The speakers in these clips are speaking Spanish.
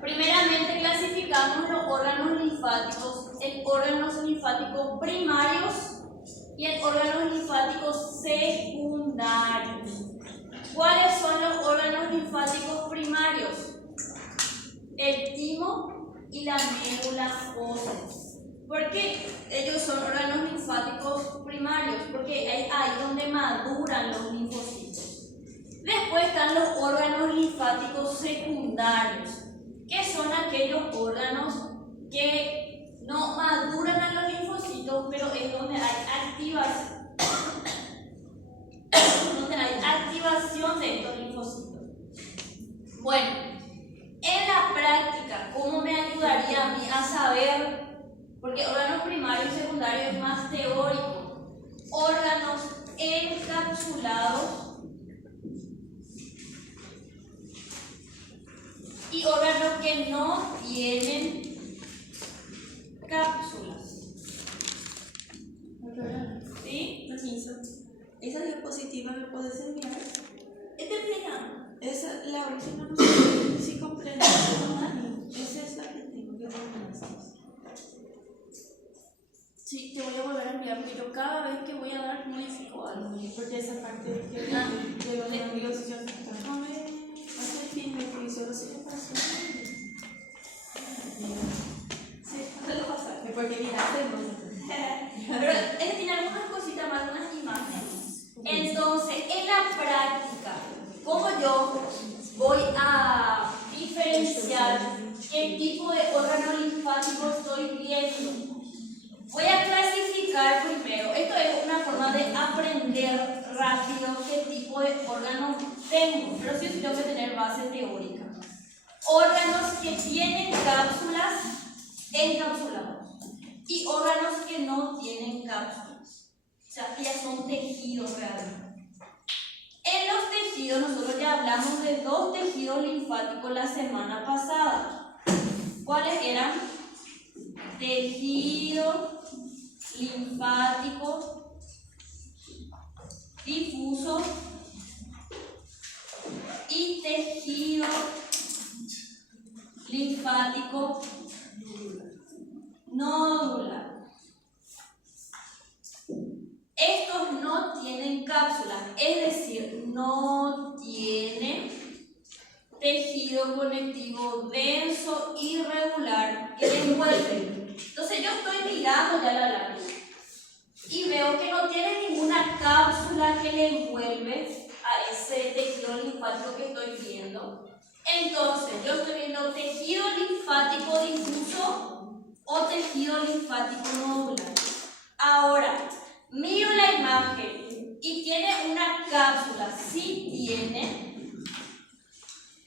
primeramente clasificamos los órganos linfáticos en órganos linfáticos primarios y en órganos linfáticos secundarios. ¿Cuáles son los órganos linfáticos primarios? El timo y la médula ósea. ¿Por qué ellos son órganos linfáticos primarios? Porque es ahí donde maduran los linfocitos. Después están los órganos linfáticos secundarios, que son aquellos órganos que no maduran a los linfocitos, pero es donde hay activación de estos linfocitos. Bueno, en la práctica, ¿cómo me ayudaría a mí a saber? Porque órganos primarios y secundarios es más teórico. Órganos encapsulados y órganos que no tienen cápsulas. ¿Sí? ¿Esa diapositiva me puedes enviar? Terminamos. Esa, la última no sé si comprendo. Esa es la que tengo que terminar. Sí, te voy a volver a enviar, porque yo cada vez que voy a dar modifico algo. Porque esa parte de los nervios yo no me hace el fin de que solo se le pasó. Sí, no lo pasa. Porque miraste no. Pero tiene algunas cositas más, unas imágenes. Entonces, en la práctica, ¿cómo yo voy a diferenciar qué tipo de órgano linfático estoy viendo? Voy a clasificar primero. Esto es una forma de aprender rápido qué tipo de órganos tengo, pero sí tengo que tener base teórica. Órganos que tienen cápsulas encapsulados y órganos que no tienen cápsulas, o sea, que ya son tejidos realmente. En los tejidos, nosotros ya hablamos de dos tejidos linfáticos la semana pasada. ¿Cuáles eran? Tejido linfático difuso y tejido linfático nodular. Estos no tienen cápsulas, es decir, no tienen tejido conectivo denso y regular que le envuelve. Entonces yo estoy mirando ya la lámina y veo que no tiene ninguna cápsula que le envuelve a ese tejido linfático que estoy viendo. Entonces yo estoy viendo tejido linfático difuso o tejido linfático nodular. Ahora, miro la imagen y tiene una cápsula. Sí tiene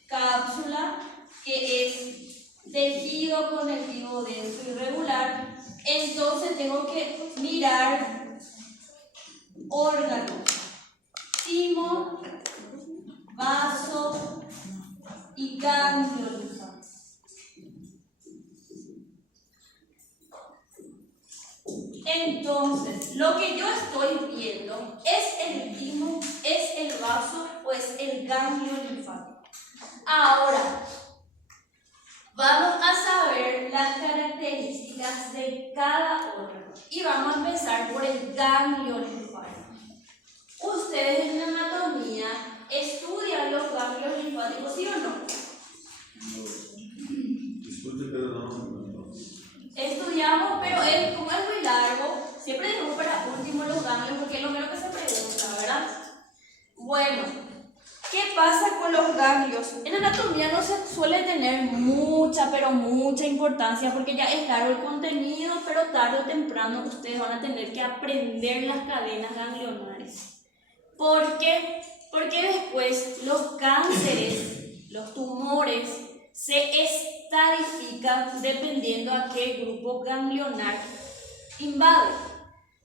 cápsula, que es tejido conectivo denso y regular. Entonces tengo que mirar órganos, timo, vaso y ganglio linfático. Entonces, lo que yo estoy viendo es el timo, es el vaso o es el ganglio linfático. Ahora, vamos a saber las características de cada órgano y vamos a empezar por el ganglio linfático. Ustedes en anatomía estudian los ganglios linfáticos, ¿sí o no? Disculpe, pero no. Estudiamos, pero como es muy largo, siempre dejamos para último los ganglios porque es lo menos que se pregunta, ¿verdad? Bueno, ¿qué pasa con los ganglios? En anatomía no se suele tener mucha, pero mucha importancia porque ya es largo el contenido, pero tarde o temprano ustedes van a tener que aprender las cadenas ganglionares. ¿Por qué? Porque después los cánceres, los tumores, se estadifican dependiendo a qué grupo ganglionar invade.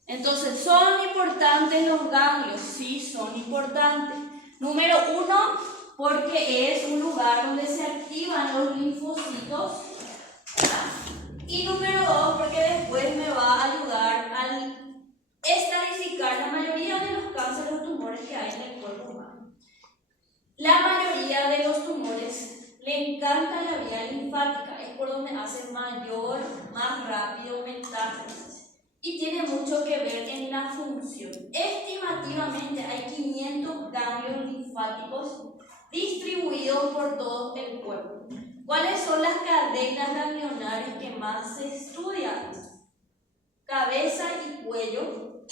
Entonces, ¿son importantes los ganglios? Sí, son importantes. Número 1, porque es un lugar donde se activan los linfocitos. Y número 2, porque después me va a ayudar a estadificar la mayoría de los cánceres o tumores que hay en el cuerpo humano. La mayoría de los tumores le encanta la vía linfática, es por donde hace mayor, más rápido metástasis y tiene mucho que ver en la función. Estimativamente hay 500 ganglios linfáticos distribuidos por todo el cuerpo. ¿Cuáles son las cadenas ganglionares que más se estudian? Cabeza y cuello,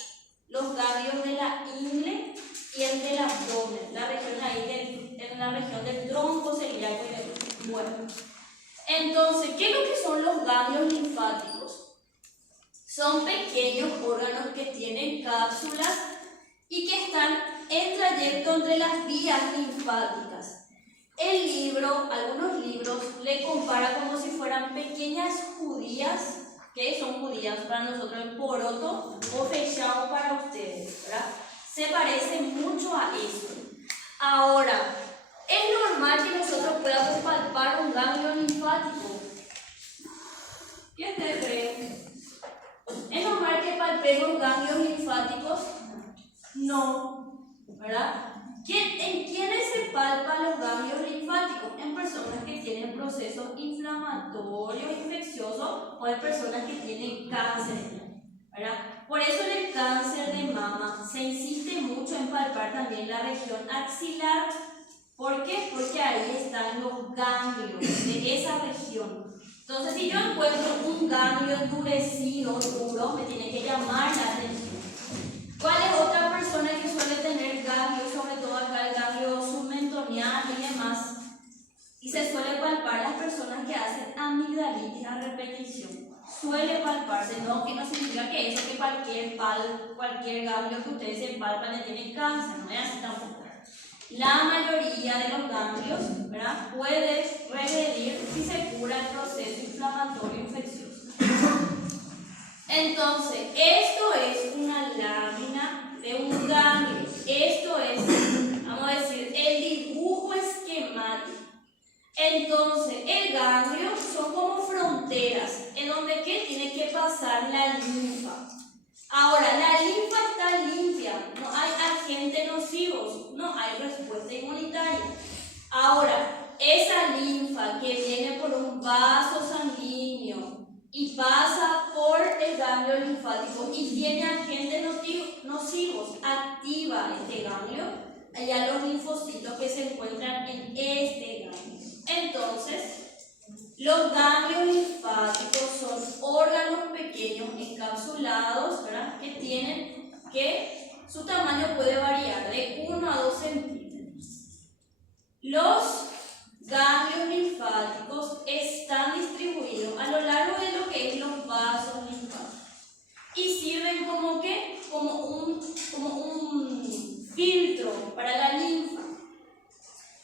los ganglios de la ingle y el del abdomen, la región ahí en la región del tronco celíaco y del cuerpo. Entonces, ¿qué es lo que son los ganglios linfáticos? Son pequeños órganos que tienen cápsulas y que están en trayecto entre las vías linfáticas. El libro, algunos libros, le compara como si fueran pequeñas judías, que son judías para nosotros el poroto o fechado para ustedes, ¿verdad? Se parece mucho a eso. Ahora, ¿es normal que nosotros podamos palpar un ganglio linfático? ¿Qué ustedes creen? ¿Es normal que palpemos ganglios linfáticos? No, ¿verdad? ¿En quiénes se palpan los ganglios linfáticos? En personas que tienen procesos inflamatorios, infecciosos o en personas que tienen cáncer, ¿verdad? Por eso en el cáncer de mama se insiste mucho en palpar también la región axilar. ¿Por qué? Porque ahí están los ganglios de esa región. Entonces, si yo encuentro un ganglio endurecido, duro, me tiene que llamar la atención. ¿Cuál es otra persona que suele tener ganglios, sobre todo acá el ganglio submentoniano y demás? Y se suele palpar las personas que hacen amigdalitis a repetición. Suele palparse, no, que no significa que eso, que cualquier ganglio que ustedes se palpan le tienen cáncer, no es así tampoco. La mayoría de los ganglios, ¿verdad?, puede regredir si se cura el proceso inflamatorio infeccioso. Entonces, esto es una lámina de un ganglio. Esto es, vamos a decir, el dibujo esquemático. Entonces, el ganglio son como fronteras en donde ¿qué? Tiene que pasar la linfa. Ahora, la linfa está limpia, no hay agentes nocivos, no hay respuesta inmunitaria. Ahora, esa linfa que viene por un vaso sanguíneo y pasa por el ganglio linfático y tiene agentes nocivos, activa este ganglio, allá los linfocitos que se encuentran en este ganglio. Entonces, los ganglios linfáticos son órganos pequeños encapsulados, ¿verdad?, que tienen que su tamaño puede variar de 1 a 2 centímetros. Los ganglios linfáticos están distribuidos a lo largo de lo que es los vasos linfáticos y sirven como ¿qué? Como un filtro para la linfa.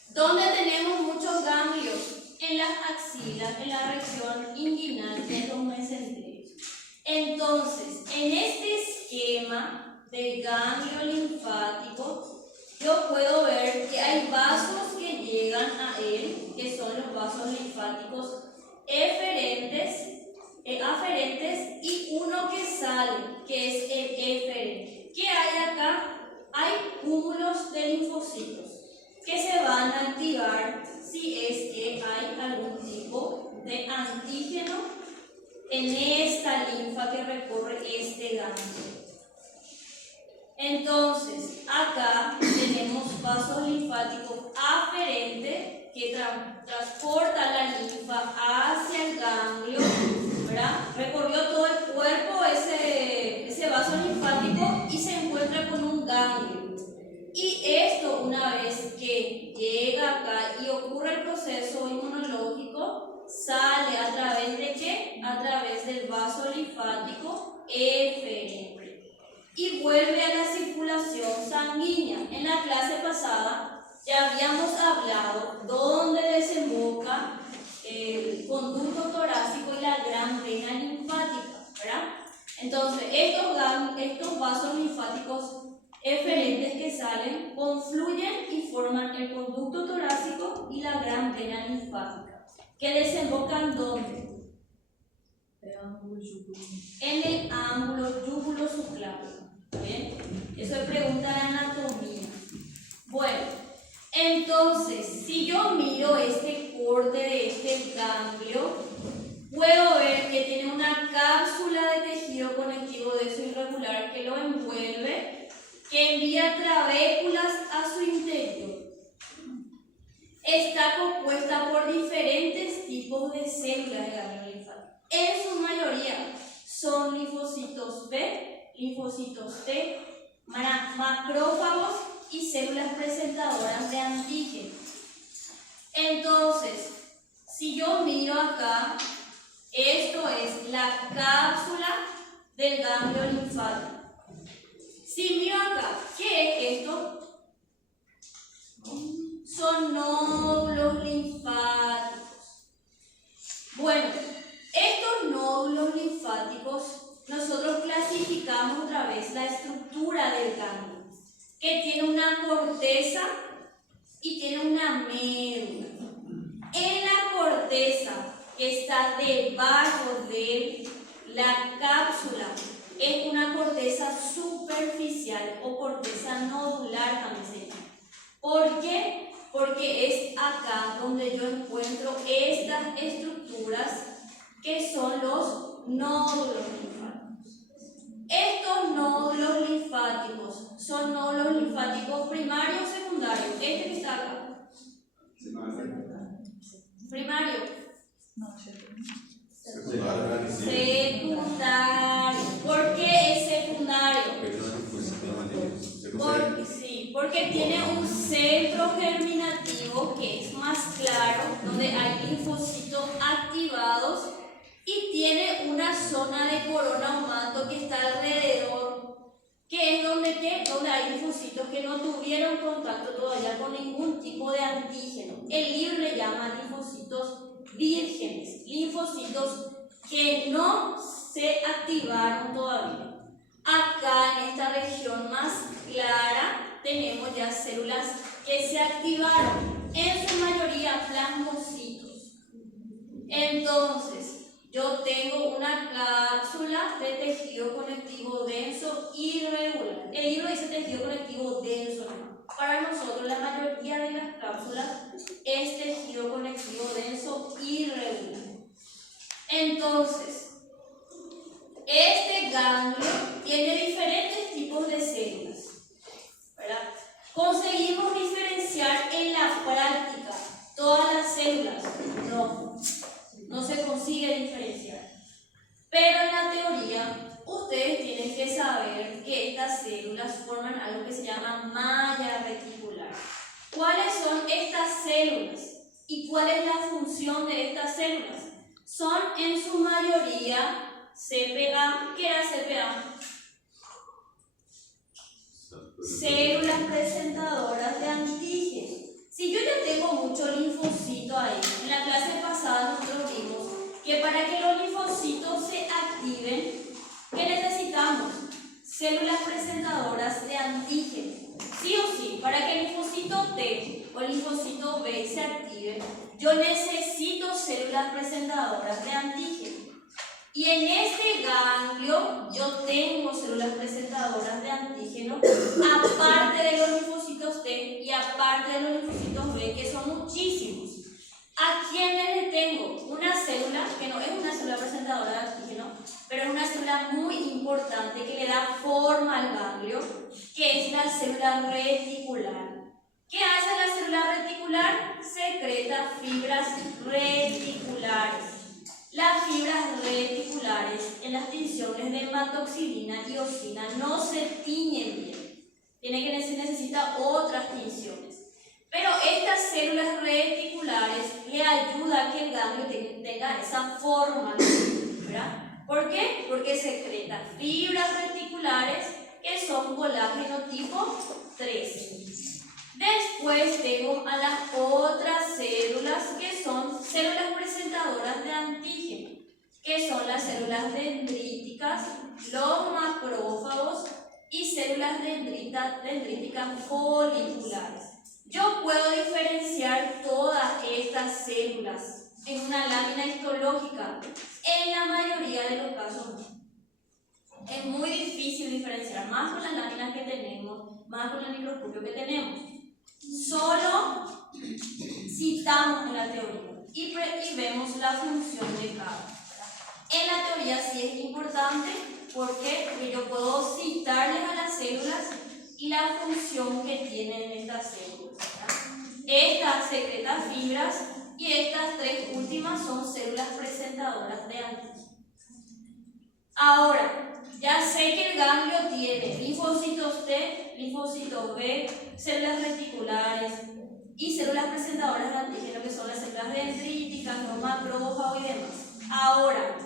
¿Dónde tenemos muchos ganglios? En las axilas, en la región inguinal, que es los mesenterios. Entonces, en este esquema de ganglio linfático, yo puedo ver que hay vasos que llegan a él, que son los vasos linfáticos aferentes, y uno que sale, que es el eferente. ¿Qué hay acá? Hay cúmulos de linfocitos que se van a activar si es que hay algún tipo de antígeno en esta linfa que recorre este ganglio. Entonces, acá tenemos vasos linfáticos aferentes que transportan la linfa hacia el ganglio, ¿verdad? Recorrió todo el cuerpo ese vaso linfático y se encuentra con un ganglio. Y esto, una vez que llega acá y ocurre el proceso inmunológico, sale a través de ¿qué? A través del vaso linfático eferente y vuelve a la circulación sanguínea. En la clase pasada ya habíamos hablado dónde desemboca el conducto torácico y la gran vena linfática, ¿verdad? Entonces, estos vasos linfáticos eferentes que salen confluyen y forman el conducto torácico y la gran vena linfática, que desembocan ¿dónde? En el ángulo yúgulo subclaviano. ¿Bien? Eso es pregunta de anatomía. Bueno, Entonces, si yo miro este corte de este ganglio, puedo ver que tiene una cápsula de tejido conectivo denso irregular que lo envuelve, que envía trabéculas a su interior. Está compuesta por diferentes tipos de células de ganglio linfático. En su mayoría son linfocitos B, linfocitos T, macrófagos y células presentadoras de antígenos. Entonces, si yo miro acá, esto es la cápsula del ganglio linfático. Si miro acá, ¿qué es esto? Son nódulos linfáticos. Bueno, estos nódulos linfáticos nosotros clasificamos otra vez la estructura del ganglio, que tiene una corteza y tiene una médula. En la corteza, que está debajo de la cápsula, es una corteza superficial o corteza nodular también se llama. ¿Por qué? Porque es acá donde yo encuentro estas estructuras que son los nódulos linfáticos. Estos nódulos linfáticos son nódulos linfáticos primarios o secundarios. Este que está acá. Primario. Secundario. ¿Por qué es secundario? Porque tiene un centro germinativo que es más claro, donde hay linfocitos activados, y tiene una zona de corona o manto que está alrededor, que es donde hay linfocitos que no tuvieron contacto todavía con ningún tipo de antígeno. El libro le llama linfocitos vírgenes, linfocitos que no se activaron todavía. Acá en esta región más clara tenemos ya células que se activaron, en su mayoría plasmocitos. Entonces, yo tengo una cápsula de tejido conectivo denso irregular. El libro dice tejido conectivo denso, ¿no? Para nosotros la mayoría de las cápsulas es tejido conectivo denso irregular. Entonces, este ganglio tiene diferentes tipos de células, ¿verdad? ¿Conseguimos diferenciar en la práctica todas las células? No se consigue diferenciar. Pero en la teoría, ustedes tienen que saber que estas células forman algo que se llama malla reticular. ¿Cuáles son estas células? ¿Y cuál es la función de estas células? Son en su mayoría CPA. ¿Qué era CPA? Células presentadoras de antígenos. Si yo ya tengo mucho linfocito ahí, en la clase pasada nosotros vimos que para que los linfocitos se activen, ¿qué necesitamos? Células presentadoras de antígenos. Sí o sí, para que el linfocito T o el linfocito B se activen, yo necesito células presentadoras de antígenos. Y en este ganglio yo tengo células presentadoras de antígenos, aparte de los linfocitos T y aparte de los linfocitos B, que son muchísimos. ¿A quiénes le tengo? Una célula, que no es una célula presentadora de antígeno, pero es una célula muy importante que le da forma al ganglio, que es la célula reticular. ¿Qué hace la célula reticular? Secreta fibras reticulares. Las fibras reticulares en las tinciones de hematoxilina y osina no se tiñen bien. Se necesita otras tinciones. Pero estas células reticulares le ayudan a que el ganglio tenga esa forma, ¿verdad? ¿Por qué? Porque secreta fibras reticulares que son colágeno tipo 3. Después tengo a las otras células que son células presentadoras de antígeno, que son las células dendríticas, los macrófagos y células dendríticas foliculares. Yo puedo diferenciar todas estas células en una lámina histológica. En la mayoría de los casos no. Es muy difícil diferenciar, más con las láminas que tenemos, más con el microscopio que tenemos. Solo citamos en la teoría y vemos la función de cada. En la teoría sí es importante porque yo puedo citarles a las células y la función que tienen estas células. Estas secretan fibras y estas tres últimas son células presentadoras de antígenos. Ahora, ya sé que el ganglio tiene linfocitos T, linfocitos B, células reticulares y células presentadoras de antígeno que son las células dendríticas, no macrófagos y demás. Ahora,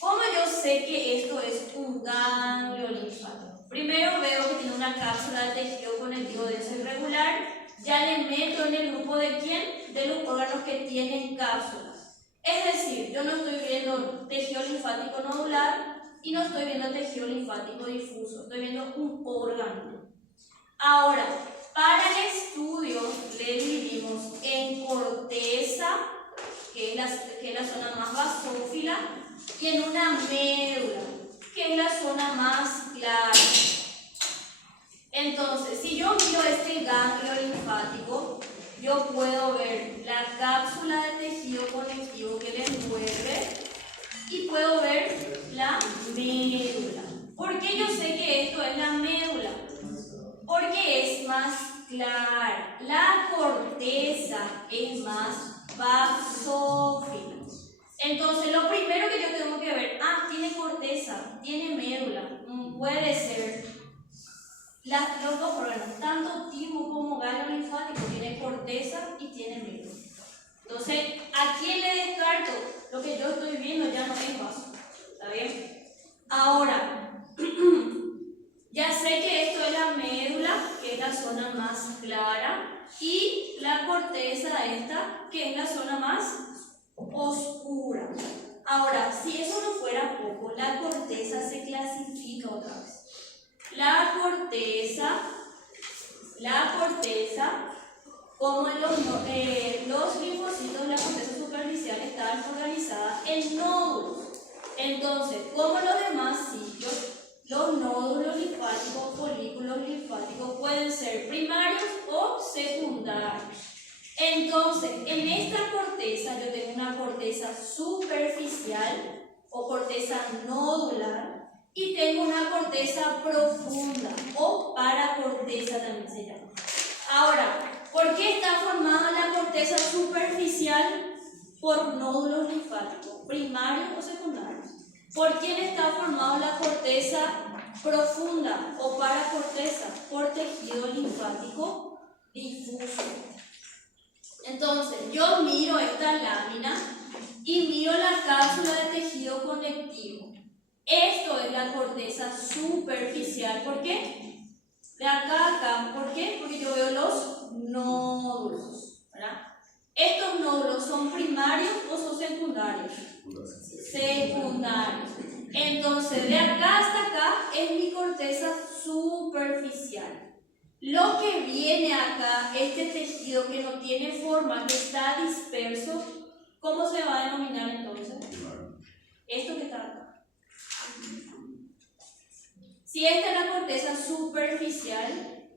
¿cómo yo sé que esto es un ganglio linfático? Primero veo que tiene una cápsula de tejido conectivo denso irregular. Ya le meto en el grupo de ¿quién? De los órganos que tienen cápsulas. Es decir, yo no estoy viendo tejido linfático nodular y no estoy viendo tejido linfático difuso, estoy viendo un órgano. Ahora, para el estudio le dividimos en corteza, que es la zona más basófila, y en una médula, que es la zona más clara. Entonces, si yo miro este ganglio linfático, yo puedo ver la cápsula de tejido conectivo que le envuelve y puedo ver la médula. ¿Por qué yo sé que esto es la médula? Porque es más clara. La corteza es más basófila. Entonces, lo primero que yo tengo que ver, tiene corteza, tiene médula, puede ser. Los dos órganos, tanto timo como ganglio linfático, tiene corteza y tiene médula. Entonces, ¿a quién le descarto? Lo que yo estoy viendo ya no es vaso. ¿Está bien? Ahora, ya sé que esto es la médula, que es la zona más clara, y la corteza esta, que es la zona más oscura. Ahora, si eso no fuera poco, la corteza se clasifica otra vez. La corteza, como los linfocitos de la corteza superficial están organizadas en nódulos. Entonces, como los demás sitios, los nódulos linfáticos, folículos linfáticos pueden ser primarios o secundarios. Entonces, en esta corteza yo tengo una corteza superficial o corteza nodular y tengo una corteza profunda o paracorteza también se llama. Ahora, ¿por qué está formada la corteza superficial? Por nódulos linfáticos, primarios o secundarios. ¿Por quién está formada la corteza profunda o paracorteza? Por tejido linfático difuso. Entonces, yo miro esta lámina y miro la cápsula de tejido conectivo. Esto es la corteza superficial. ¿Por qué? De acá a acá. ¿Por qué? Porque yo veo los nódulos, ¿verdad? ¿Estos nódulos son primarios o son secundarios? Secundarios. Entonces, de acá hasta acá es mi corteza superficial. Lo que viene acá, este tejido que no tiene forma, que está disperso, ¿cómo se va a denominar entonces? Esto que está acá. Si esta es la corteza superficial,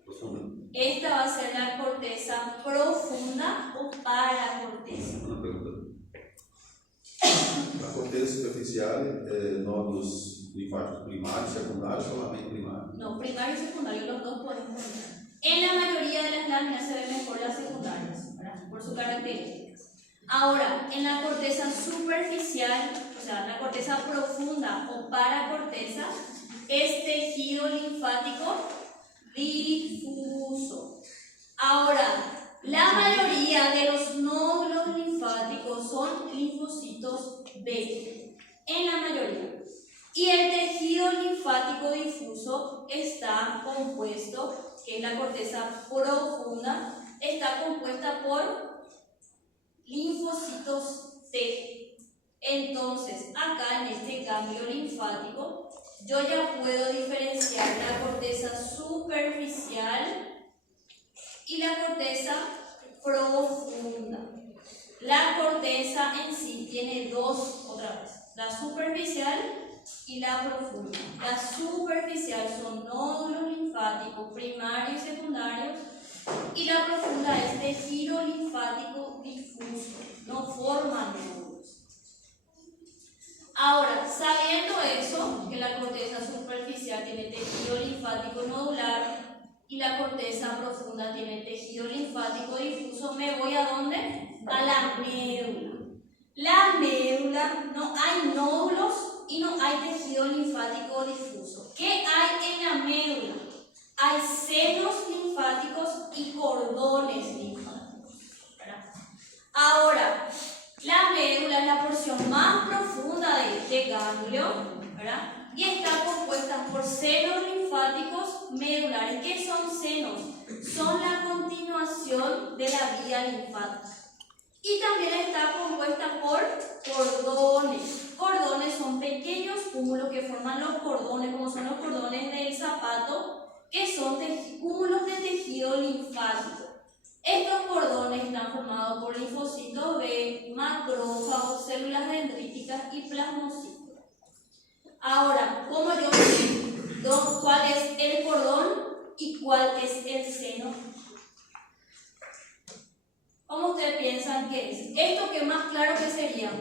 esta va a ser la corteza profunda o paracorteza. Una pregunta. La corteza superficial, nódulos linfáticos primários, secundários, solamente primários? No, primario y secundario, los dos podemos poner. En la mayoría de las láminas se ven mejor las secundarias, ¿verdad? Por sus características. Ahora, en la corteza superficial, o sea, la corteza profunda o paracorteza, es tejido linfático difuso. Ahora, la mayoría de los nódulos linfáticos son linfocitos B, en la mayoría. Y el tejido linfático difuso está compuesto, que es la corteza profunda, está compuesta por linfocitos T. Entonces, acá en este ganglio linfático, yo ya puedo diferenciar la corteza superficial y la corteza profunda. La corteza en sí tiene dos, otra vez, la superficial y la profunda. La superficial son nódulos linfáticos primarios y secundarios Y la profunda es tejido linfático difuso, no forma nódulos. Ahora, sabiendo eso, que la corteza superficial tiene tejido linfático nodular y la corteza profunda tiene tejido linfático difuso, ¿me voy a dónde? A la médula. La médula, no hay nódulos y no hay tejido linfático difuso. ¿Qué hay en la médula? Hay senos linfáticos y cordones linfáticos, ¿verdad? Ahora, la médula es la porción más profunda de este ganglio, ¿verdad? Y está compuesta por senos linfáticos medulares. ¿Qué son senos? Son la continuación de la vía linfática. Y también está compuesta por cordones. Cordones son pequeños cúmulos que forman los cordones, como son los cordones del zapato, que son cúmulos de tejido linfático. Estos cordones están formados por linfocitos B, macrófagos, células dendríticas y plasmocitos. Ahora, ¿cómo yo sé cuál es el cordón y cuál es el seno? ¿Cómo ustedes piensan que es? ¿Esto qué más claro que sería?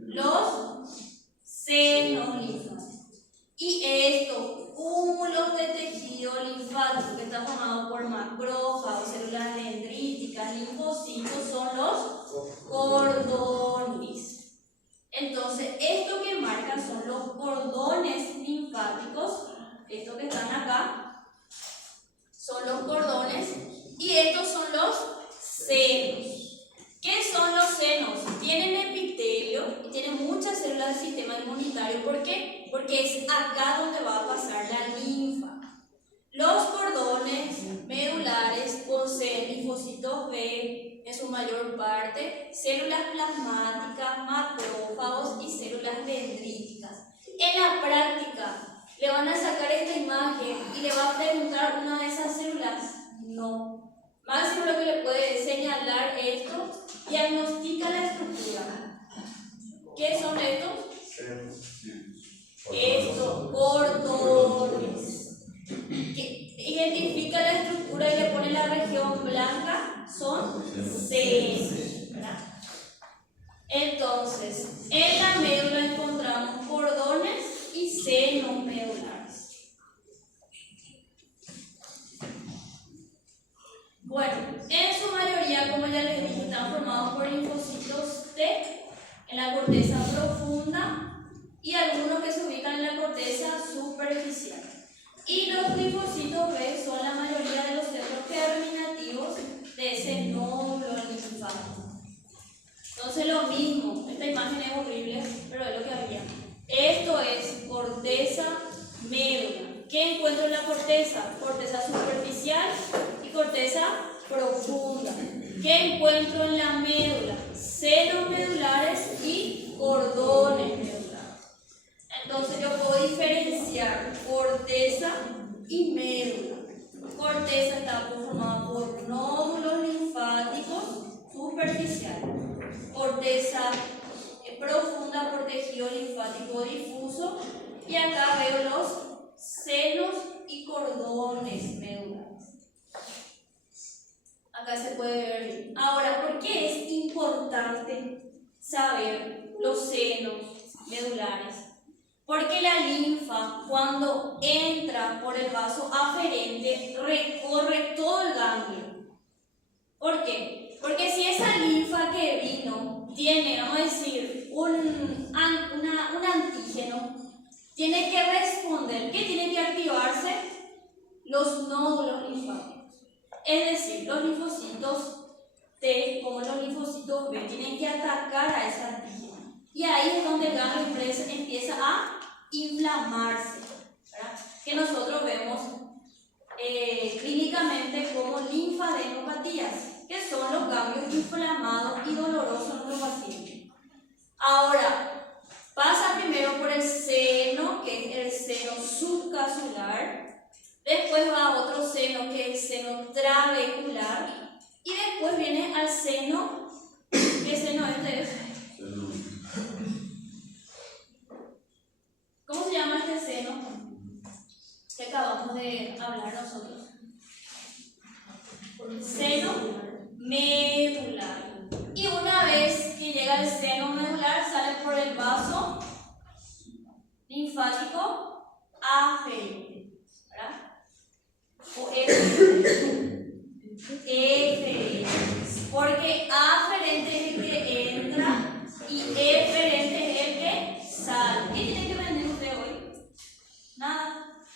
Los senos linfáticos. Y estos cúmulos de tejido linfático que están formados por macrófagos, células dendríticas, linfocitos, son los cordones. Entonces, esto que marcan son los cordones linfáticos, estos que están acá, son los cordones, y estos son los senos. ¿Qué son los senos? Tienen epitelio y tienen muchas células del sistema inmunitario. ¿Por qué? Porque es acá donde va a pasar la linfa. Los cordones medulares poseen linfocitos B en su mayor parte, células plasmáticas, macrófagos y células dendríticas. En la práctica, le van a sacar esta imagen y le va a preguntar una de esas células. No. Máximo lo que le puede señalar esto, diagnostica la estructura. ¿Qué son estos? Estos cordones. Identifica la estructura y le pone la región blanca, son senos, ¿verdad? Entonces, en la médula encontramos cordones y senos medulares. Bueno, en su mayoría, como ya les dije, están formados por linfocitos T en la corteza profunda y algunos que se ubican en la corteza superficial. Y los linfocitos B son la mayoría de los centros germinativos de ese nódulo linfático. Entonces lo mismo, esta imagen es horrible, pero es lo que había. Esto es corteza médula. ¿Qué encuentro en la corteza? Corteza superficial y corteza profunda. ¿Qué encuentro en la médula? Senos medulares y cordones medulares. Entonces yo puedo diferenciar corteza y médula. Corteza está conformada por nódulos linfáticos superficiales. Corteza profunda por tejido linfático difuso. Y acá veo los senos y cordones medulares. Acá se puede ver. Ahora, ¿por qué es importante saber los senos medulares? Porque la linfa, cuando entra por el vaso aferente, recorre todo el ganglio. ¿Por qué? Porque si esa linfa que vino tiene, vamos a decir, un antígeno, tiene que responder. ¿Qué tiene que activarse? Los nódulos linfáticos. Es decir, los linfocitos T, como los linfocitos B, tienen que atacar a ese antígeno. Y ahí es donde el ganglio empieza a inflamarse, ¿verdad? Que nosotros vemos clínicamente como linfadenopatías, que son los ganglios inflamados y dolorosos en los pacientes. Ahora, pasa primero por el seno, que es el seno subcasular, después va a otro seno, que es el seno trabecular, y después viene al seno, ¿qué seno es? ¿Cómo se llama este seno que acabamos de hablar nosotros? sale por el vaso linfático aferente, ¿verdad? O eferente. Porque aferente es el que entra y eferente es el que sale. ¿Qué tiene que vender usted hoy? Nada.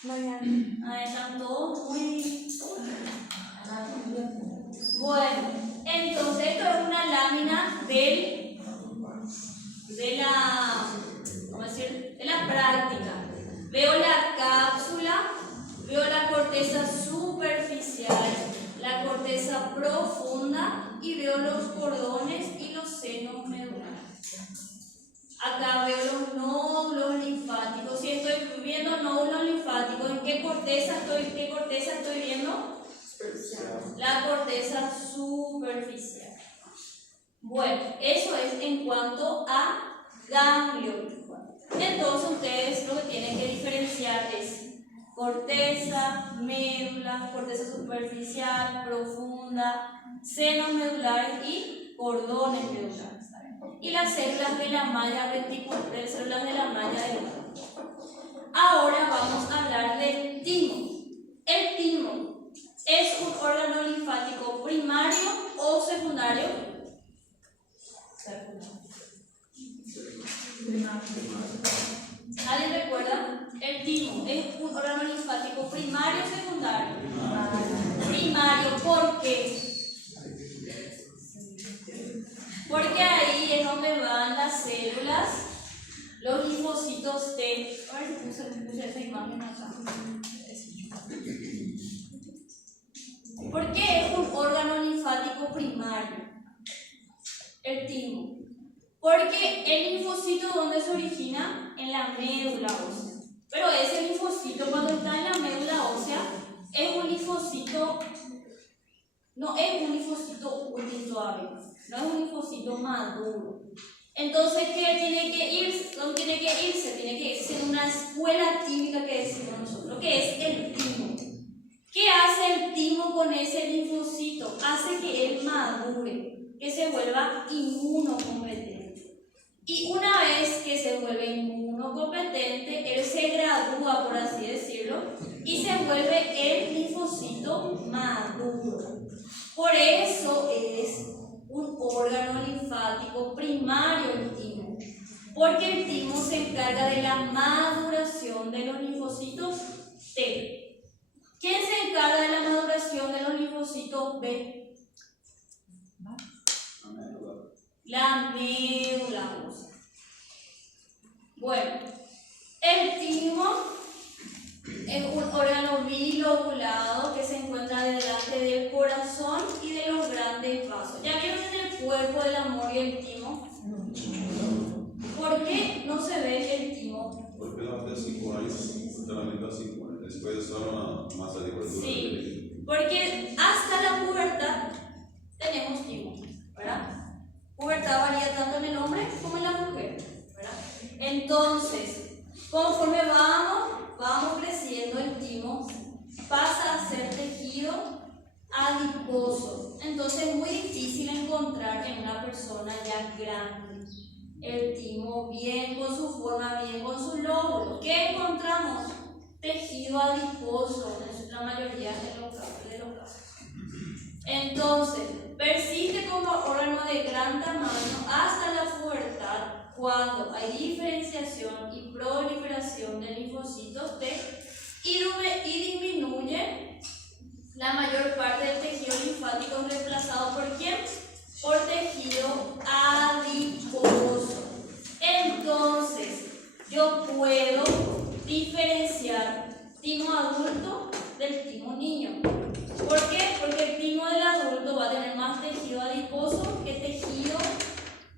Mañana. Están todos muy... Bueno, entonces esto es una lámina de la práctica. Veo la cápsula, veo la corteza superficial, la corteza profunda y veo los cordones y los senos medulares. Acá veo los nódulos linfáticos. Si estoy viendo nódulos linfáticos, ¿en qué corteza estoy viendo? La corteza superficial. Bueno, eso es en cuanto a ganglio linfático. Entonces ustedes lo que tienen que diferenciar es corteza, médula, corteza superficial, profunda, senos medulares y cordones medulares. Y las células de la malla reticular, células de la malla del ganglio. Ahora vamos a hablar del timo. El timo es un órgano linfático primario o secundario. ¿Alguien recuerda? El timo es un órgano linfático primario o secundario. Primario, ¿por qué? Porque ahí es donde van las células, los linfocitos T. A ver si puse esa imagen acá. ¿Por qué es un órgano linfático primario? El timo. Porque el linfocito, ¿dónde se origina? En la médula ósea. Pero ese linfocito, cuando está en la médula ósea, es un linfocito, no es un linfocito útil todavía. No es un linfocito maduro. Entonces, ¿qué tiene que irse? ¿Dónde tiene que irse? Tiene que irse en una escuela química que decimos nosotros, que es el timo. ¿Qué hace el timo con ese linfocito? Hace que él madure, que se vuelva inmunocompetente. Y una vez que se vuelve inmunocompetente, él se gradúa, por así decirlo, y se vuelve el linfocito maduro. Por eso es un órgano linfático primario el timo, porque el timo se encarga de la maduración de los linfocitos T. ¿Quién se encarga de la maduración de los linfocitos B? La médula ósea. Bueno, el timo es un órgano bilobulado que se encuentra delante del corazón y de los grandes vasos. ¿Ya vieron en el cuerpo del amor y el timo? ¿Por qué no se ve el timo? Porque ela tem 5 anos, funcionamento a 5 anos. Después é só uma massa de gordura. Sí, porque hasta la pubertad tenemos timo, ¿verdad? Pubertad varía tanto en el hombre como en la mujer, ¿verdad? Entonces, conforme vamos creciendo, el timo pasa a ser tejido adiposo. Entonces es muy difícil encontrar en una persona ya grande el timo bien con su forma, bien con sus lóbulos. ¿Qué encontramos? Tejido adiposo en la mayoría de los casos. Entonces, persiste como órgano de gran tamaño hasta la pubertad, cuando hay diferenciación y proliferación de linfocitos T y disminuye la mayor parte del tejido linfático reemplazado por ¿quién? Por tejido adiposo. Entonces, yo puedo diferenciar timo adulto del timo niño. ¿Por qué? Porque el timo del adulto va a tener más tejido adiposo que tejido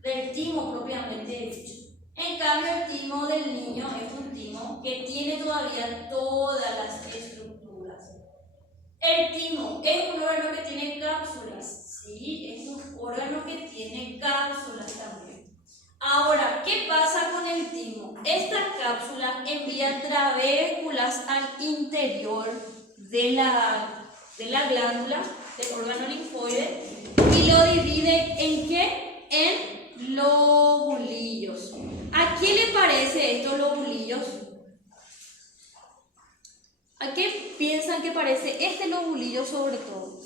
del timo propiamente dicho. En cambio, el timo del niño es un timo que tiene todavía todas las estructuras. El timo es un órgano que tiene cápsulas. Sí, es un órgano que tiene cápsulas también. Ahora, ¿qué pasa con el timo? Esta cápsula envía trabéculas al interior de la glándula, del órgano linfoide, y lo divide ¿en qué? En lobulillos. quién le parece estos lobulillos? ¿A qué piensan que parece este lobulillo sobre todo?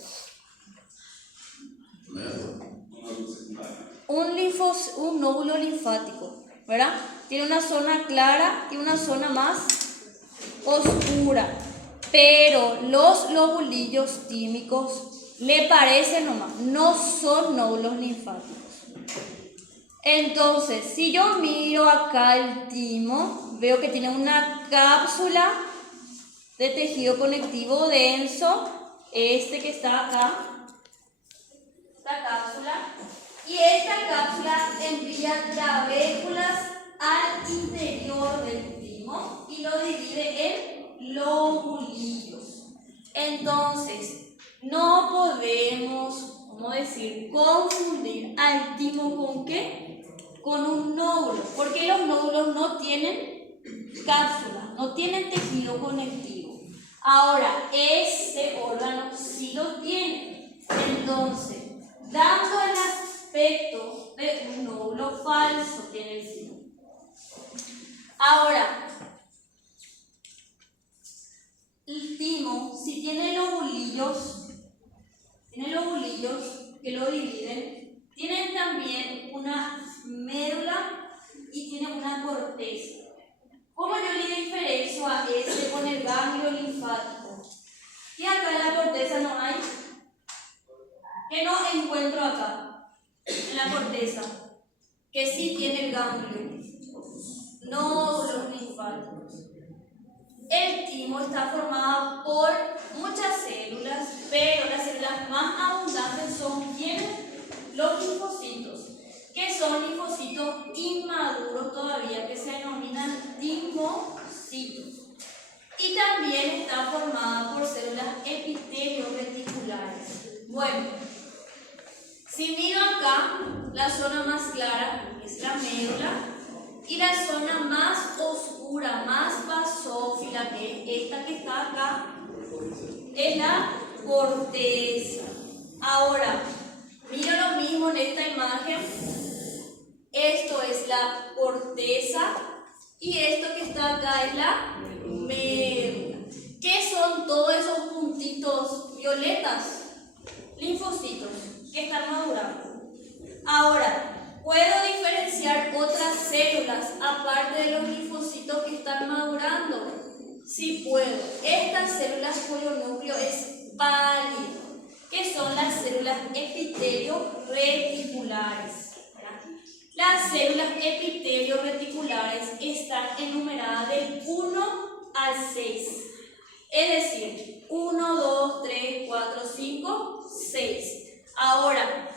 Un nódulo linfático, ¿verdad? Tiene una zona clara y una zona más oscura. Pero los lobulillos tímicos le parecen nomás, no son nódulos linfáticos. Entonces, si yo miro acá el timo, veo que tiene una cápsula de tejido conectivo denso, este que está acá, esta cápsula, y esta cápsula envía trabéculas al interior del timo y lo divide en lobulillos. Entonces, no podemos, ¿cómo decir?, confundir al timo ¿con qué? Con un nódulo, porque los nódulos no tienen cápsula, no tienen tejido conectivo. Ahora, este órgano sí lo tiene. Entonces, dando el aspecto de un nódulo falso tiene el timo. Ahora, el timo, si tiene lobulillos que lo dividen, tienen también una médula y tienen una corteza. ¿Cómo yo le diferencio a este con el ganglio linfático? Y acá en la corteza no hay, que no encuentro acá, en la corteza, que sí tiene el ganglio, no los linfáticos. El timo está formado por muchas células, pero las células más abundantes son ¿quiénes? Los linfocitos, que son linfocitos inmaduros todavía, que se denominan timocitos. Y también está formada por células epitelio-reticulares. Bueno, si miro acá, la zona más clara es la médula y la zona más oscura, más basófila, que es esta que está acá, es la corteza. Ahora, miro lo mismo en esta imagen. Esto es la corteza y esto que está acá es la médula. ¿Qué son todos esos puntitos violetas? Linfocitos que están madurando. Ahora, ¿puedo diferenciar otras células aparte de los linfocitos que están madurando? Sí puedo. Estas células cuyo núcleo es pálido, que son las células epitelio-reticulares. Las células epitelio-reticulares están enumeradas del 1 al 6. Es decir, 1, 2, 3, 4, 5, 6. Ahora,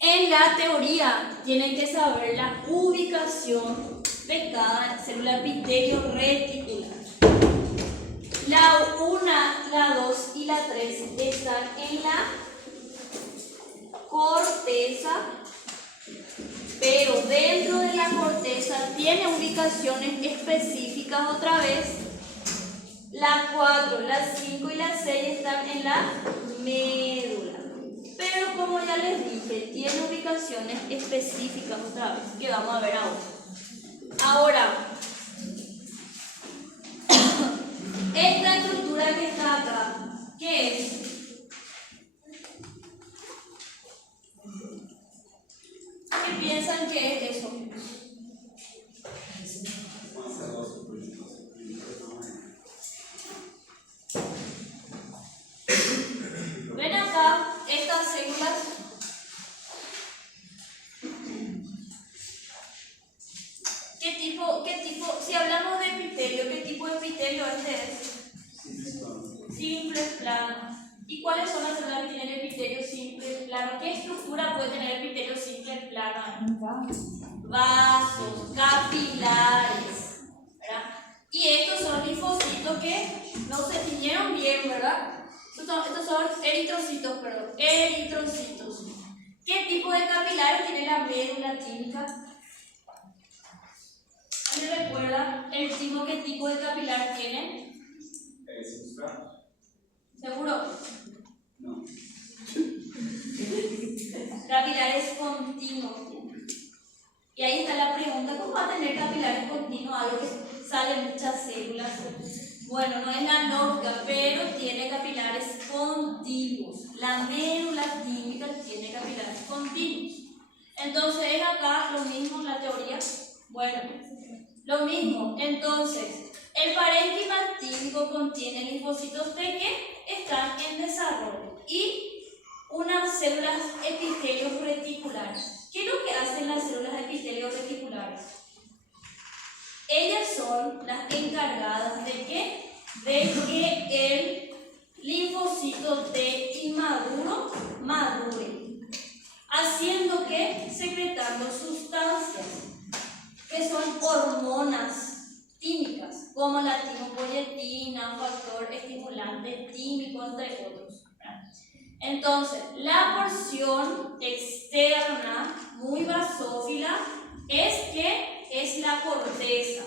en la teoría tienen que saber la ubicación de cada célula epitelio-reticular. La 1, la 2 y la 3 están en la corteza, pero dentro de la corteza tiene ubicaciones específicas otra vez. La 4, la 5 y la 6 están en la médula. Pero como ya les dije, tiene ubicaciones específicas otra vez, que vamos a ver ahora. Ahora, esta estructura que está acá, ¿qué es? ¿Qué piensan que es eso? Ven acá estas células. ¿Qué tipo, si hablamos de epitelio, qué tipo de epitelio este es? Simple, plano. ¿Y cuáles son las células que tienen epitelio simple, plano? ¿Qué estructura puede tener epitelio simple, plano? Vasos, capilares, ¿verdad? Y estos son linfocitos que no se tiñeron bien, ¿verdad? Estos son eritrocitos, perdón, eritrocitos. ¿Qué tipo de capilares tiene la médula tímica? ¿Me recuerda el timo qué tipo de capilar tiene? ¿Seguro? No. Capilares continuos. Y ahí está la ¿cómo va a tener capilares continuos? Algo que salen muchas células. Bueno, no es la lógica, pero tiene capilares continuos. La médula química tiene capilares continuos. Entonces, es acá lo mismo en la teoría. Bueno, lo mismo. Entonces, el parénquima actínico contiene linfocitos T que están en desarrollo y unas células epitelios reticulares. ¿Qué es lo que hacen las células epitelios reticulares? Ellas son las encargadas de que el linfocito T inmaduro madure, haciendo que secretando sustancias que son hormonas químicas, como la timopoyetina, factor estimulante químico, entre otros. Entonces, la porción externa, muy basófila, es la corteza.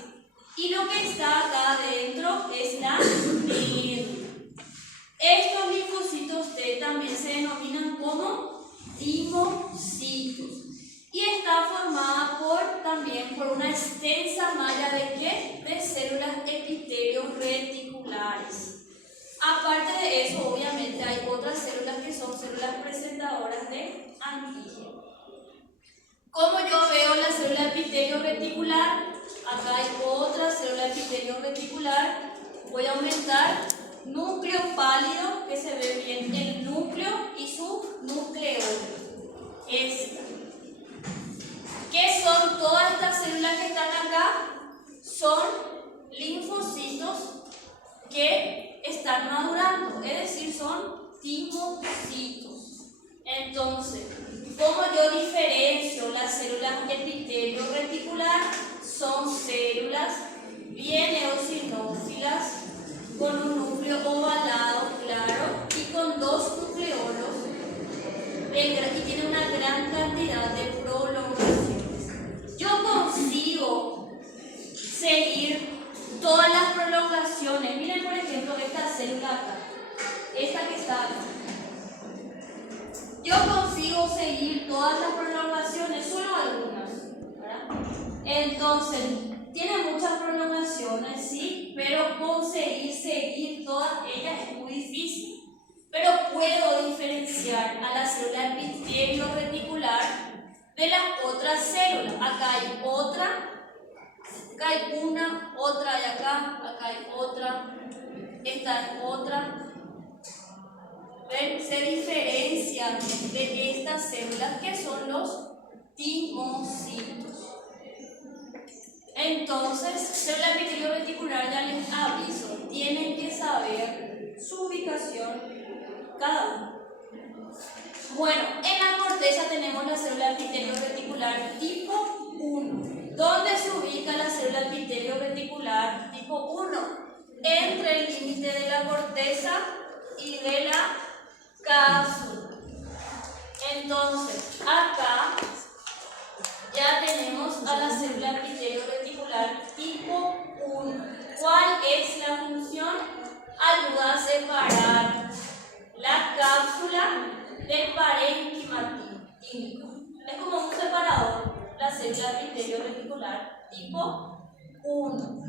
Y lo que está acá adentro es la médula. Estos linfocitos T también se denominan como timocitos. Y está formada también por una extensa malla de células epitelios reticulares. Aparte de eso, obviamente hay otras células que son células presentadoras de antígeno. Como yo veo la célula epitelio reticular, acá hay otra célula epitelio reticular. Voy a aumentar núcleo pálido, que se ve bien el núcleo y su nucleolo. Esta. ¿Qué son todas estas células que están acá? Son linfocitos que están madurando, es decir, son timocitos. Entonces, ¿cómo yo diferencio las células epitelio reticular? Son células bien eosinófilas, con un núcleo ovalado claro y con dos nucleolos, y tiene una gran cantidad de prolongaciones. Yo consigo seguir todas las prolongaciones. Miren, por ejemplo, esta célula acá, esta que está acá. Yo consigo seguir todas las prolongaciones, solo algunas, ¿verdad? Entonces, tiene muchas prolongaciones, sí, pero conseguir seguir todas ellas es muy difícil. Pero puedo diferenciar a la célula epitelio reticular de las otras células. Acá hay otra, acá hay una, otra, y acá hay otra, esta es otra. ¿Ven? Se diferencian de estas células que son los timocitos. Entonces, célula epitelio reticular, ya les aviso, tienen que saber su ubicación cada uno. Bueno, en la corteza tenemos la célula epitelio reticular tipo 1. ¿Dónde se ubica la célula epitelio reticular tipo 1? Entre el límite de la corteza y de la cápsula. Entonces, acá ya tenemos a la célula epitelio reticular tipo 1. ¿Cuál es la función? Ayuda a separar la cápsula del parénquima químico. Es como un separador, la célula epitelio reticular tipo 1.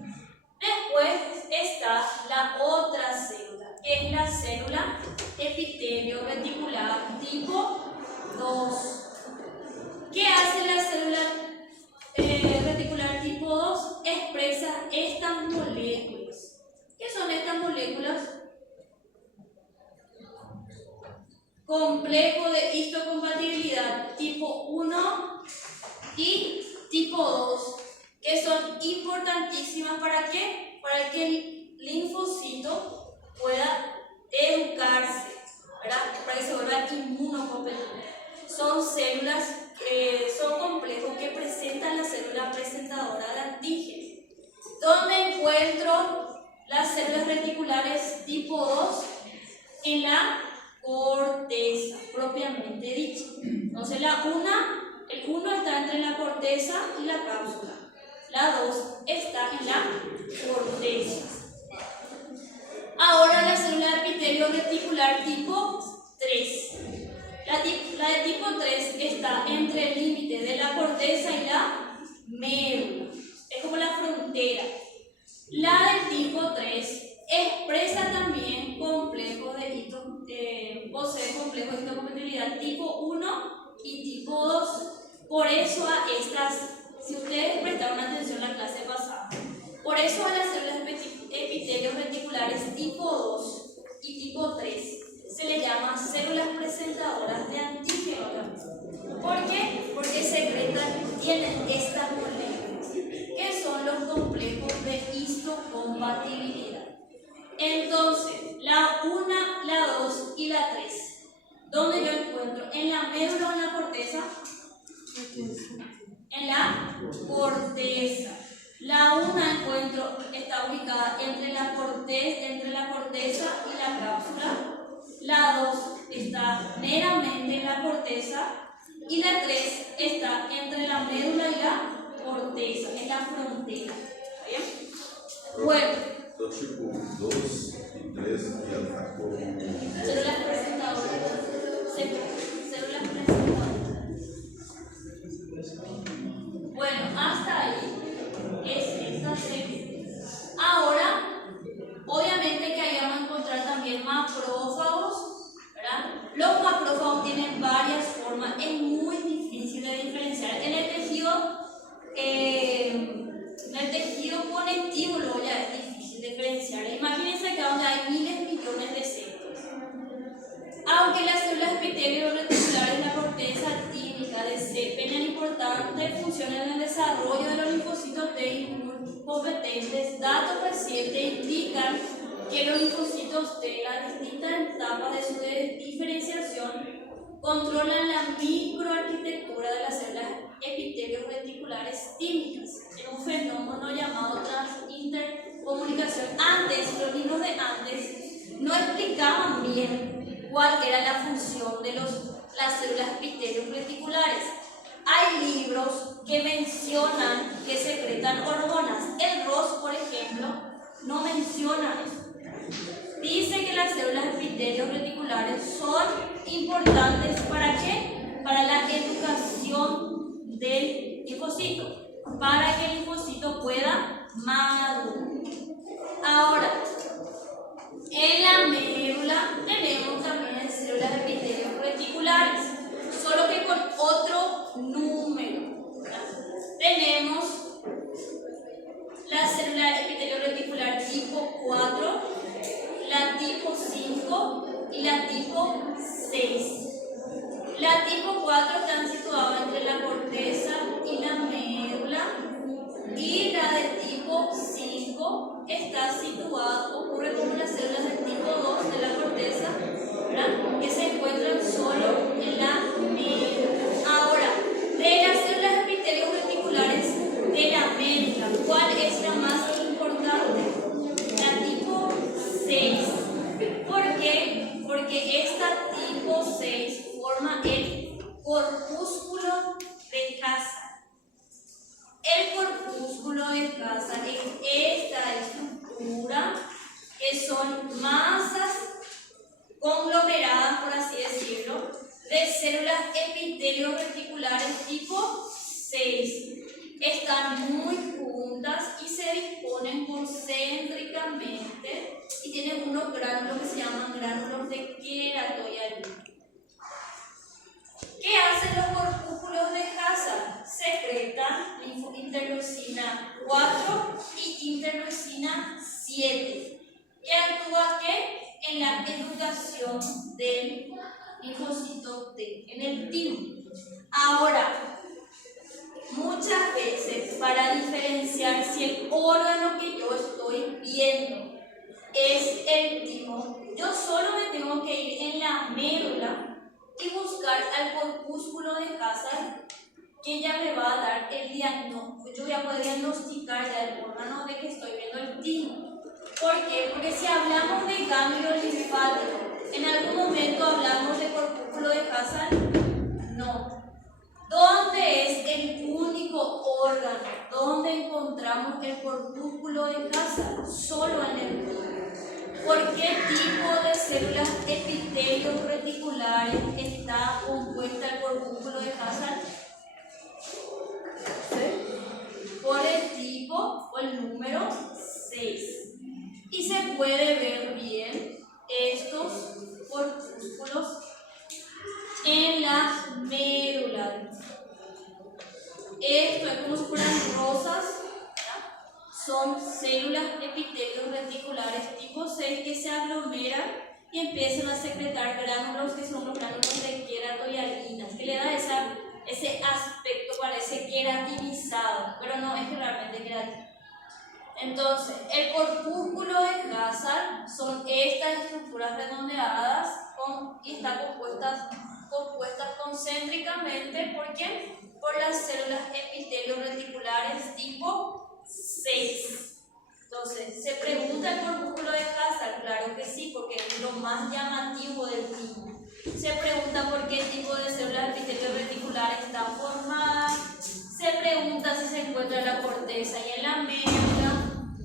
Después está la otra célula, que es la célula epitelio reticular tipo 2. ¿Qué hace la célula reticular tipo 2? Expresa estas moléculas. ¿Qué son estas moléculas? Complejo de histocompatibilidad tipo 1 y tipo 2, que son importantísimas ¿para qué? Para que el linfocito pueda educarse, ¿verdad? Para que se vuelva inmunocompetente. Son células, son complejos que presentan la célula presentadora de antígenos. ¿Dónde encuentro las células reticulares tipo 2? En la corteza, propiamente dicha. Entonces, el 1 está entre la corteza y la cápsula. La 2 está en la corteza. Ahora la célula epitelio reticular tipo 3. La de tipo 3 está entre el límite de la corteza y la médula. Por eso a estas, si ustedes prestaron atención en la clase pasada, por eso a las células epitelios reticulares tipo 2 y tipo 3 se les llama células presentadoras de antígeno. ¿Por qué? Porque tienen estas moléculas, que son los complejos de histocompatibilidad. Entonces, la 1, la 2 y la 3, ¿dónde yo encuentro? ¿En la médula o en la corteza? En la corteza. La 1 está ubicada entre la corteza y la cápsula. La 2 está meramente en la corteza. Y la 3 está entre la médula y la corteza, en la frontera. ¿Está bien? Bueno. Então, tipo, 2 e 3 que ela como. Células presentadoras. Células presentadoras. Bueno, hasta ahí es esta serie. Ahora, obviamente que ahí vamos a encontrar también macrófagos, ¿verdad? Los macrófagos tienen varias formas, es muy difícil de diferenciar. En el tejido conectivo luego ya es difícil diferenciar. Imagínense que donde hay miles, millones de células. Aunque las células epitelios reticulares de la corteza típica desempeñan importantes funciones en el desarrollo de los linfocitos T competentes, datos recientes indican que los linfocitos T en las distintas etapas de su diferenciación controlan la microarquitectura de las células epitelios reticulares típicas en un fenómeno llamado transintercomunicación. Antes, los libros de antes no explicaban bien cuál era la función de las células epitelios reticulares. Hay libros que mencionan que secretan hormonas. El Ross, por ejemplo, no menciona eso. Dice que las células epitelios reticulares son importantes ¿para qué? Para la educación del linfocito, para que el linfocito pueda madurar. Ahora, en la médula tenemos también células epitelios reticulares, solo que con otro número, ¿verdad? Tenemos la célula epitelio reticular tipo 4, la tipo 5 y la tipo 6. La tipo 4 están situadas entre la corteza y la médula, y la de tipo 5 está situada, ocurre como las células del tipo 2 de la corteza, ¿verdad? Que se encuentran solo en la médula. Ahora, de las células epitelios reticulares de la médula, ¿cuál es la más importante? La tipo 6. ¿Por qué? Porque esta tipo 6 forma el corpúsculo de Casa. El corpúsculo de Casa es esta estructura que son masas conglomeradas, por así decirlo, de células epitelios reticulares tipo 6. Están muy juntas y se disponen concéntricamente y tienen unos gránulos que se llaman gránulos de queratoialina. ¿Qué hacen los corpúsculos de Casa? Secretan interleucina 4 y interleucina 7. ¿Y actúa qué? En la educación del linfocito T, en el timo. Ahora, muchas veces para diferenciar si el órgano que yo estoy viendo es el timo, yo solo me tengo que ir en la médula y buscar al corpúsculo de Casa, que ya me va a dar el diagnóstico. Yo voy a poder diagnosticar ya el órgano de que estoy viendo el timo. ¿Por qué? Porque si hablamos de ganglio linfático, ¿en algún momento hablamos de corpúsculo de Casa? No. ¿Dónde es el único órgano donde encontramos el corpúsculo de Casa? Solo en el timo. ¿Por qué tipo de células epitelios reticulares está compuesta el corpúsculo de Casa? Por el tipo o el número 6. Y se puede ver bien estos corpúsculos en la médula. Esto es como si fueran rosas, ¿verdad? Son células epitelios reticulares tipo 6 que se aglomeran y empiezan a secretar gránulos que son los gránulos de queratohialinas, que le da ese aspecto, parece queratinizado, pero no es realmente queratina. Entonces, el corpúsculo de Hazard son estas estructuras redondeadas y están compuestas concéntricamente. ¿Por qué? Por las células epitelios reticulares tipo 6. Entonces, ¿se pregunta el corpúsculo de Hazard? Claro que sí, porque es lo más llamativo del tipo. Se pregunta por qué tipo de células epitelios reticulares están formadas. Se pregunta si se encuentra en la corteza y en la médula.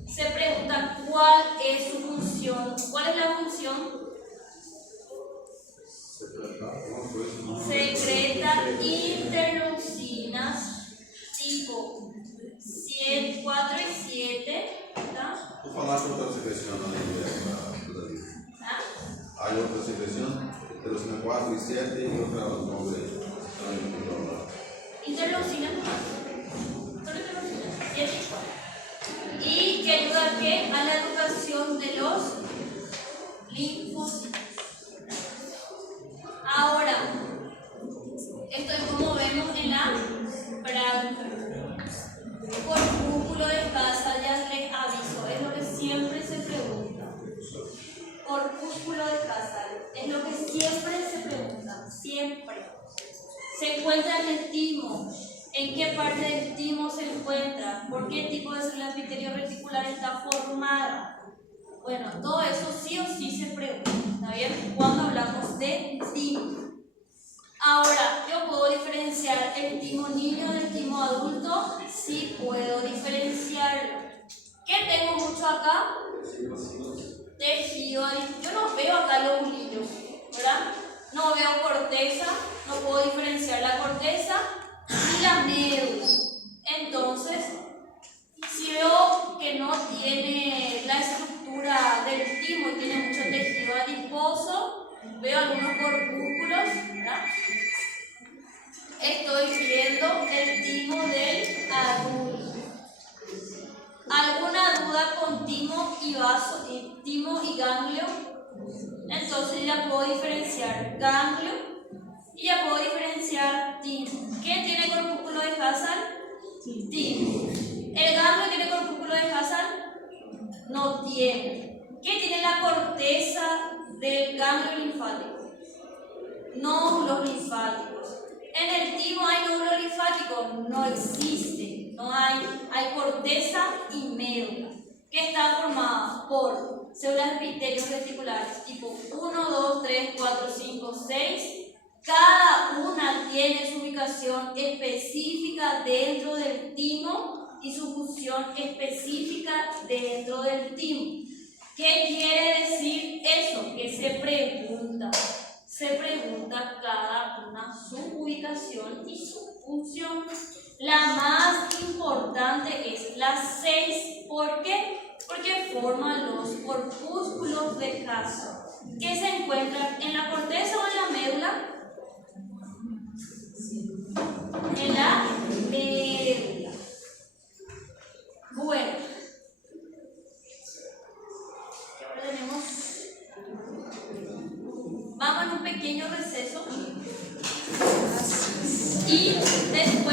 Se pregunta cuál es su función. ¿Cuál es la función? Secreta interleucinas tipo 4 y 7. ¿Tá? Vou falar de outra secreção além dessa, Davi. Há outra secreção, interleucina 4 e 7 e outra nova Interleucina nomás. Solo interleucina 7 y 4. Y que ayuda a qué? A la educación de los linfocitos. Ahora, esto es como vemos en la práctica. Corpúsculo de Hazard, ya les aviso, es lo que siempre se pregunta. Corpúsculo de Hazard, es lo que siempre se pregunta, siempre. Se encuentra en el timo. ¿En qué parte del timo se encuentra? ¿Por qué tipo de célula epitelio reticular está formada? Bueno, todo eso sí o sí se pregunta, ¿está bien? Cuando hablamos de timo. Ahora, ¿yo puedo diferenciar el timo niño del timo adulto? Sí puedo diferenciarlo. ¿Qué tengo mucho acá? Tejido. Yo no veo acá lobulillos, ¿verdad? No veo corteza, no puedo diferenciar la corteza y la médula. Entonces, si veo que no tiene la estructura del timo y tiene mucho tejido adiposo, veo algunos corpúsculos, ¿verdad? Estoy viendo el timo del adulto. ¿Alguna duda con timo y ganglio? Entonces ya puedo diferenciar ganglio y ya puedo diferenciar timo. ¿Qué tiene corpúsculo de Hazard? Timo. ¿El ganglio tiene corpúsculo de Hazard? No tiene. ¿Qué tiene la corteza del ganglio linfático? Nódulos linfáticos. ¿En el timo hay nódulos linfáticos? No existe. No hay. Hay corteza y médula, que está formada por células epitelios reticulares tipo 1, 2, 3, 4, 5, 6. Cada una tiene su ubicación específica dentro del timo y su función específica dentro del timo. ¿Qué quiere decir eso? Que se pregunta cada una su ubicación y su función. La más importante es la 6. ¿Por qué? Porque forman los corpúsculos de Hazard, que se encuentran en la corteza o en la médula. En la médula. Bueno, ahora tenemos. Vamos en un pequeño receso y después